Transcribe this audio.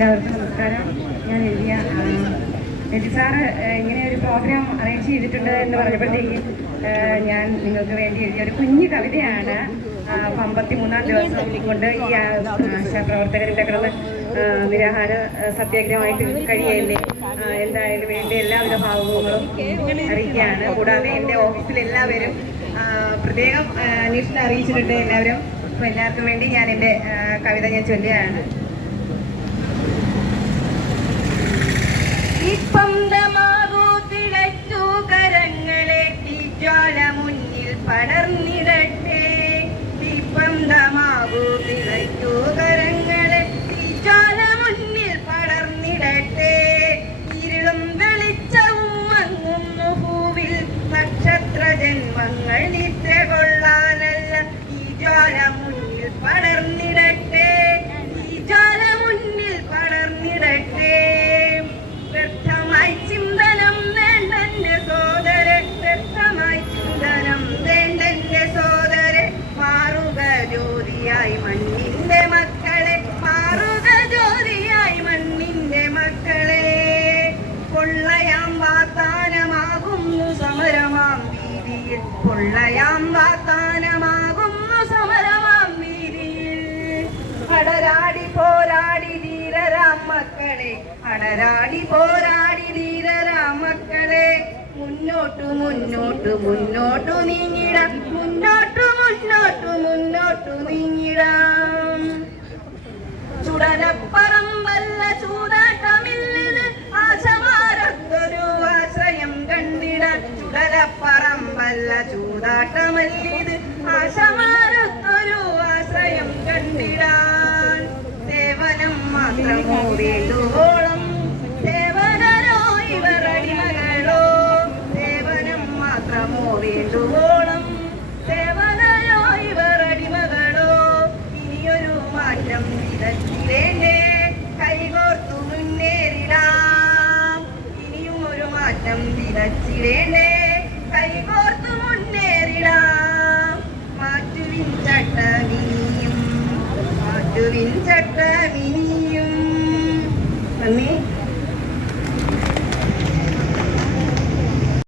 എല്ലാവർക്കും നമസ്കാരം. ഞാൻ എഴുതിയ രജി സാറ് ഇങ്ങനെ ഒരു പ്രോഗ്രാം അറേഞ്ച് ചെയ്തിട്ടുണ്ട് എന്ന് പറഞ്ഞപ്പോഴത്തേക്ക് ഞാൻ നിങ്ങൾക്ക് വേണ്ടി എഴുതിയ ഒരു കുഞ്ഞു കവിതയാണ് അമ്പത്തി മൂന്നാം ദിവസം കൊണ്ട് ഈ ആശാപ്രവർത്തകരുടെ കിടന്ന് നിരാഹാര സത്യാഗ്രഹമായിട്ട് കഴിയല്ലേ? എന്തായാലും വേണ്ട എല്ലാവിധ ഭാവങ്ങളും അറിയിക്കുകയാണ്. കൂടാതെ എന്റെ ഓഫീസിൽ എല്ലാവരും പ്രത്യേകം അന്വേഷണം അറിയിച്ചിട്ടുണ്ട് എല്ലാവരും. അപ്പോൾ എല്ലാവർക്കും വേണ്ടി ഞാൻ എന്റെ കവിത ഞാൻ ചൊല്ലുകയാണ്. E കൊള്ളയാം വാഗ്ദാനമാകുന്നു സമരമാം നീതിയിൽ. അടരാടി പോരാടി ധീരരാം മക്കളെ അടരാടി പോരാടി ധീരരാം മക്കളെ. മുന്നോട്ടു മുന്നോട്ടു മുന്നോട്ടു നീങ്ങിട മുന്നോട്ടു ചൂതാട്ടമല്ലിത് ആശമാരത്തൊരു ആശ്രയം കണ്ടിടാൻ. സേവനം മാത്രം വേണ്ടുവോളം സേവനരോ ഇവർ അടിമകളോ? സേവനം മാത്രമോ വേണ്ടുവോളം സേവനരോ ഇവർ അടിമകളോ? ഇനിയൊരു മാറ്റം വിതച്ചിടേണ്ടേ കൈകോർത്തു മുന്നേറിടാം. ഇനിയും ഒരു മാറ്റം വിതച്ചിടേണ്ടേ விந்துவின் சட்ட வினியும்